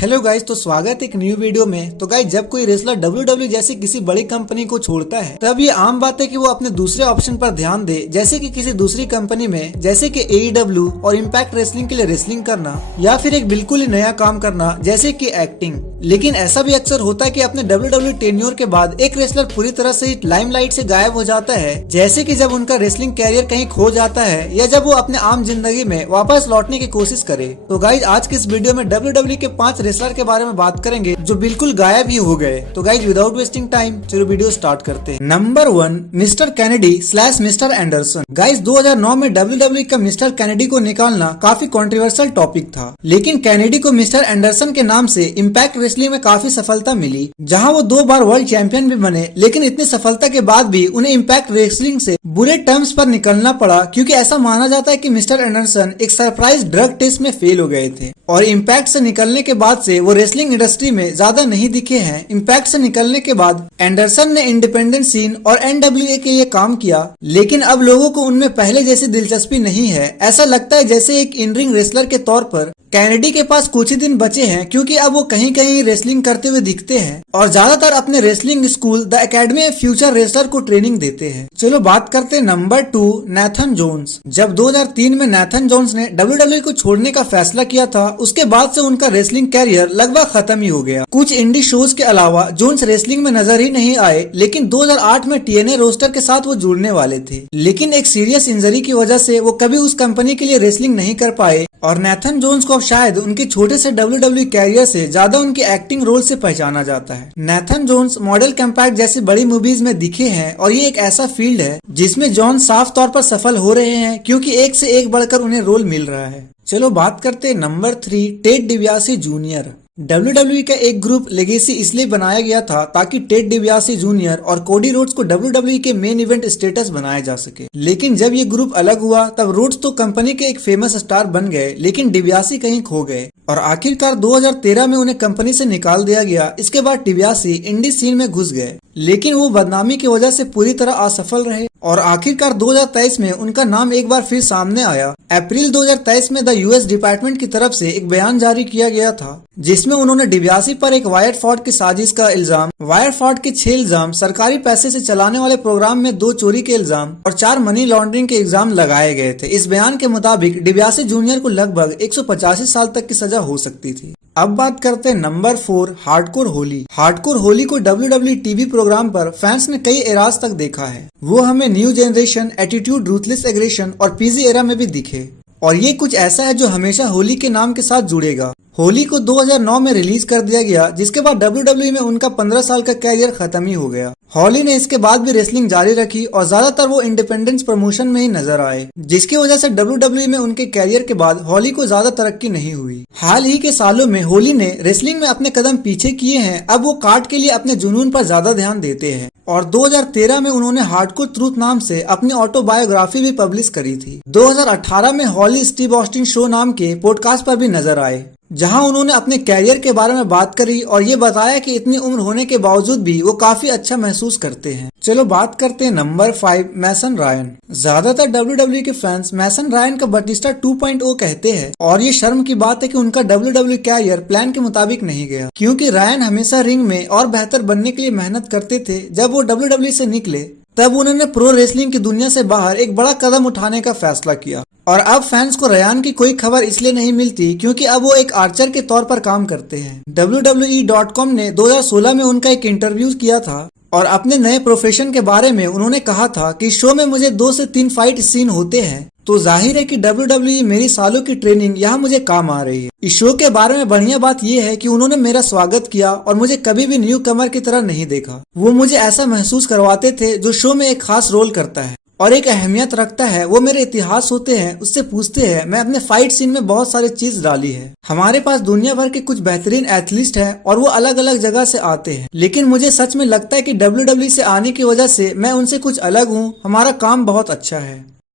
Hello guys, तो स्वागत है एक न्यू वीडियो में। तो गाइस, जब कोई रेसलर WWE जैसी किसी बड़ी कंपनी को छोड़ता है तब ये आम बात है कि वो अपने दूसरे ऑप्शन पर ध्यान दे, जैसे कि किसी दूसरी कंपनी में, जैसे कि AEW और इम्पैक्ट रेसलिंग के लिए रेसलिंग करना, या फिर एक बिल्कुल ही नया काम करना जैसे कि एक्टिंग। लेकिन ऐसा भी अक्सर होता है कि अपने WWE टेन्योर के बाद एक रेसलर पूरी तरह से लाइमलाइट से गायब हो जाता है, जैसे कि जब उनका रेसलिंग कैरियर कहीं खो जाता है या जब वो अपने आम जिंदगी में वापस लौटने की कोशिश करे। तो गाइज, आज के इस वीडियो में WWE के 5 रेसलर के बारे में बात करेंगे जो बिल्कुल गायब ही हो गए। तो गाइज, विदाउट वेस्टिंग टाइम चलो वीडियो स्टार्ट करते हैं। Number 1, mister Kennedy / mister Anderson. Guys, 2009 में WWE का मिस्टर कैनेडी को निकालना काफी कंट्रोवर्शियल टॉपिक था, लेकिन कैनेडी को मिस्टर एंडरसन के नाम से इम्पैक्ट रेसलिंग में काफी सफलता मिली, जहां वो 2 बार वर्ल्ड चैंपियन भी बने। लेकिन इतनी सफलता के बाद भी उन्हें इम्पैक्ट रेसलिंग से बुरे टर्म्स पर निकलना पड़ा, क्योंकि ऐसा माना जाता है कि मिस्टर एंडरसन एक सरप्राइज ड्रग टेस्ट में फेल हो गए थे और इम्पैक्ट से निकलने के बाद से वो रेसलिंग इंडस्ट्री में ज्यादा नहीं दिखे हैं। इम्पैक्ट से निकलने के बाद एंडरसन ने इंडिपेंडेंट सीन और NWA के लिए काम किया, लेकिन अब लोगों को उनमें पहले जैसी दिलचस्पी नहीं है। ऐसा लगता है जैसे एक इन रिंग रेसलर के तौर पर कैनेडी के पास कुछ ही दिन बचे हैं, क्योंकि अब वो कहीं कहीं रेसलिंग करते हुए दिखते हैं और ज्यादातर अपने रेसलिंग स्कूल द एकेडमी में फ्यूचर रेसलर को ट्रेनिंग देते हैं। चलो बात करते हैं नंबर 2, नेथन जोन्स। जब 2003 में नेथन जोन्स ने WWE को छोड़ने का फैसला किया था, उसके बाद से उनका रेसलिंग कैरियर लगभग खत्म ही हो गया। कुछ इंडी शोज के अलावा जोन्स रेसलिंग में नजर ही नहीं आए, लेकिन 2008 में TNA रोस्टर के साथ वो जुड़ने वाले थे, लेकिन एक सीरियस इंजरी की वजह से वो कभी उस कंपनी के लिए रेसलिंग नहीं कर पाए और नेथन जोन्स को शायद उनके छोटे से WWE कैरियर से ज्यादा उनके एक्टिंग रोल से पहचाना जाता है। नेथन जोन्स मॉडल कॉम्पैक्ट जैसी बड़ी मूवीज में दिखे हैं और ये एक ऐसा फील्ड है जिसमें जॉन साफ तौर पर सफल हो रहे हैं, क्योंकि एक से एक बढ़कर उन्हें रोल मिल रहा है। चलो बात करते हैं नंबर 3, टेड डिबियासी जूनियर। WWE का एक ग्रुप लेगेसी इसलिए बनाया गया था ताकि टेड डिबियासी जूनियर और कोडी रोड्स को WWE के मेन इवेंट स्टेटस बनाया जा सके। लेकिन जब ये ग्रुप अलग हुआ तब रोड्स तो कंपनी के एक फेमस स्टार बन गए, लेकिन डिबियासी कहीं खो गए और आखिरकार 2013 में उन्हें कंपनी से निकाल दिया गया। इसके बाद डिबियासी इंडी सीन में घुस गए, लेकिन वो बदनामी की वजह से पूरी तरह असफल रहे और आखिरकार 2023 में उनका नाम एक बार फिर सामने आया। अप्रैल 2023 में द US डिपार्टमेंट की तरफ से एक बयान जारी किया गया था, जिसमें उन्होंने डिबियासी पर एक वायर फ्रॉड की साजिश का इल्जाम, वायर फ्रॉड के 6 इल्जाम, सरकारी पैसे से चलाने वाले प्रोग्राम में 2 चोरी के इल्जाम और 4 मनी लॉन्ड्रिंग के इल्जाम लगाए गए थे। इस बयान के मुताबिक डिबियासी जूनियर को लगभग 185 साल तक की सजा हो सकती थी। अब बात करते हैं number 4, hardcore Holi. Hardcore Holi को WWE टीवी प्रोग्राम पर फैंस ने कई एराज तक देखा है। वो हमें new generation, attitude, ruthless aggression और PG एरा में भी दिखे, और ये कुछ ऐसा है जो हमेशा होली के नाम के साथ जुड़ेगा। होली को 2009 में रिलीज कर दिया गया, जिसके बाद WWE में उनका 15 साल का कैरियर खत्म ही हो गया। हॉली ने इसके बाद भी रेसलिंग जारी रखी और ज्यादातर वो इंडिपेंडेंस प्रमोशन में ही नजर आए, जिसकी वजह से WWE में उनके कैरियर के बाद हॉली को ज्यादा तरक्की नहीं हुई। हाल ही के सालों में होली ने रेसलिंग में अपने कदम पीछे किए हैं। अब वो कार्ड के लिए अपने जुनून पर ज्यादा ध्यान देते हैं और 2013 में उन्होंने हार्डकोर ट्रूथ नाम से अपनी ऑटोबायोग्राफी भी पब्लिश करी थी। 2018 में हॉली स्टीव ऑस्टिन शो नाम के पॉडकास्ट पर भी नजर आए, जहां उन्होंने अपने कैरियर के बारे में बात करी और ये बताया कि इतनी उम्र होने के बावजूद भी वो काफी अच्छा महसूस करते हैं। चलो बात करते हैं नंबर 5, मैसन रायन। ज्यादातर WWE के फैंस मैसन रायन का बटिस्टा 2.0 कहते हैं और ये शर्म की बात है कि उनका WWE कैरियर प्लान के मुताबिक नहीं गया, क्योंकि रायन हमेशा रिंग में और बेहतर बनने के लिए मेहनत करते थे। जब वो WWE से निकले तब उन्होंने प्रो रेसलिंग की दुनिया से बाहर एक बड़ा कदम उठाने का फैसला किया और अब फैंस को रायन की कोई खबर इसलिए नहीं मिलती क्योंकि अब वो एक आर्चर के तौर पर काम करते हैं। WWE.com ने 2016 में उनका एक इंटरव्यू किया था और अपने नए प्रोफेशन के बारे में उन्होंने कहा था कि शो में मुझे 2 से 3 फाइट सीन होते हैं, तो जाहिर है कि WWE मेरी सालों की ट्रेनिंग यहाँ मुझे काम आ रही है। इस शो के बारे में बढ़िया बात यह है कि उन्होंने मेरा स्वागत किया और मुझे कभी भी न्यू कमर की तरह नहीं देखा। वो मुझे ऐसा महसूस करवाते थे जो शो में एक खास रोल करता है और एक अहमियत रखता है। वो मेरे इतिहास होते हैं, उससे पूछते हैं। मैं अपने फाइट सीन में बहुत सारी चीज डाली है। हमारे पास दुनिया भर के कुछ बेहतरीन एथलीट हैं और वो अलग अलग जगह से आते हैं, लेकिन मुझे सच में लगता है कि WWE से आने की वजह से मैं उनसे कुछ अलग हूँ। हमारा काम बहुत अच्छा है।